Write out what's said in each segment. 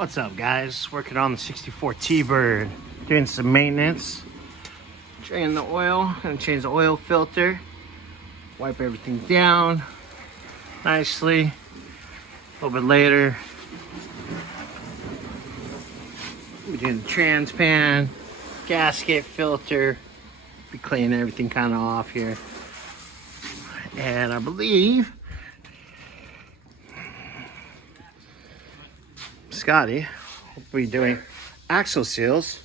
What's up, guys? Working on the 64 T-Bird, doing some maintenance, draining the oil. Gonna change the oil filter, wipe everything down nicely. A little bit later, we're doing the trans pan, gasket, filter. Be cleaning everything kind of off here, and I believe Scotty will be doing axle seals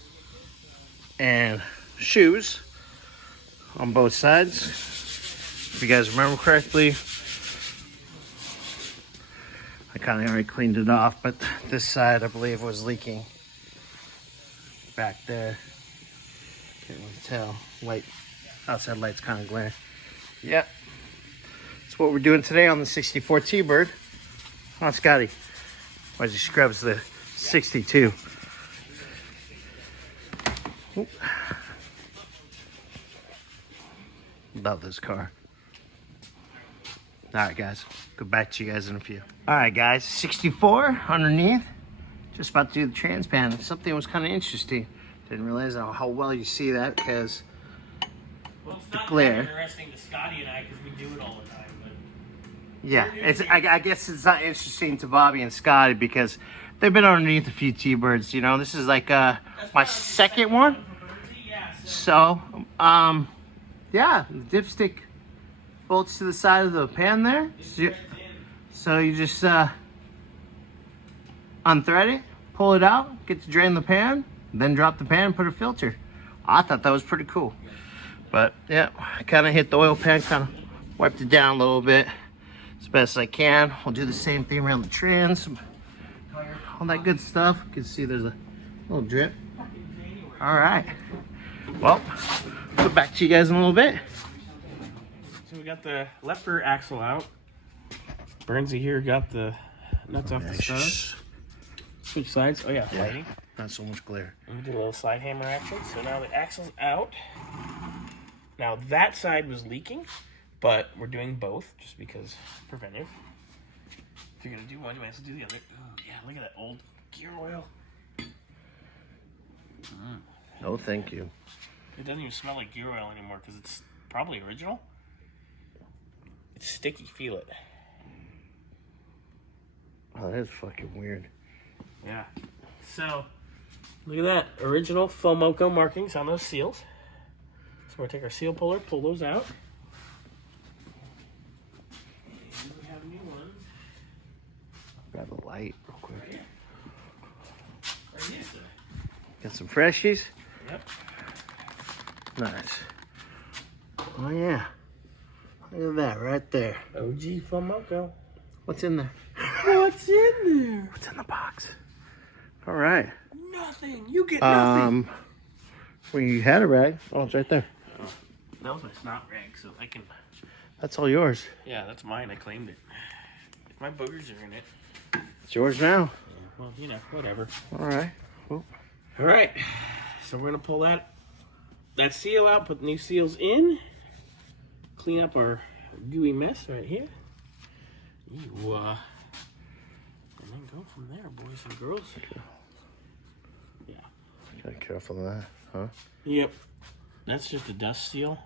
and shoes on both sides. If you guys remember correctly, I kind of already cleaned it off, but this side I believe was leaking back there. Can't really tell. Light, outside light's kind of glare. Yep. That's what we're doing today on the 64 T-Bird. Oh, Scotty. Why he scrubs the 62. Oop. Love this car. Alright guys, go back to you guys in a few. Alright guys, 64 underneath. Just about to do the trans pan. Something was kind of interesting. Didn't realize how well you see that because well, it's the not glare. Interesting to Scotty and I because we do it all the time. But yeah, I guess it's not interesting to Bobby and Scotty because they've been underneath a few T-Birds. You know, this is like my second one. So, yeah, the dipstick bolts to the side of the pan there. So you just unthread it, pull it out, get to drain the pan, then drop the pan and put a filter. I thought that was pretty cool. But yeah, I kind of hit the oil pan, kind of wiped it down a little bit as best I can. We'll do the same thing around the trans, all that good stuff. You can see there's a little drip. All right. Well, go back to you guys in a little bit. So we got the left rear axle out. Burnsy here got the nuts off the studs. Switch sides. Oh yeah, lighting. Not so much glare. And we did a little side hammer action. So now the axle's out. Now that side was leaking, but we're doing both just because preventive. If you're gonna do one, you might as well do the other. Ooh, yeah, look at that old gear oil. No, thank you. It doesn't even smell like gear oil anymore because it's probably original. It's sticky, feel it. Oh, that is fucking weird. Yeah. So, look at that. Original Fomoco markings on those seals. So we're going to take our seal puller, pull those out. And we have new ones. Grab a light real quick. Right here, sir. Got some freshies. Yep. Nice. Oh yeah. Look at that right there. OG Fomoco. What's in there? What's in there? What's in the box? All right. Nothing. You get nothing. We had a rag. Oh, it's right there. Oh, that was my snot rag, so I can... That's all yours. Yeah, that's mine. I claimed it. If my boogers are in it... It's yours now. Yeah, well, you know, whatever. All right. Well. All right. So we're going to pull that seal out, put the new seals in, clean up our gooey mess right here. And then go from there, boys and girls. Yeah. Gotta be careful of that, huh? Yep. That's just a dust seal.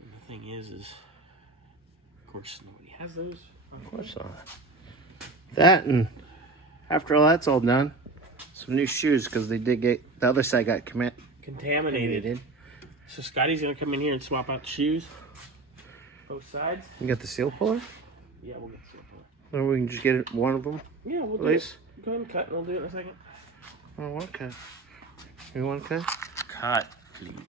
And the thing is, of course, nobody has those. Of course not. That, and after all that's all done, some new shoes because they did get, the other side got Contaminated. So Scotty's going to come in here and swap out the shoes. Both sides. You got the seal puller? Yeah, we'll get the seal puller. Or we can just get it, one of them? Yeah, we'll do Please? it. Go ahead and cut and we'll do it in a second. Oh, one cut. You want to cut? Cut, please.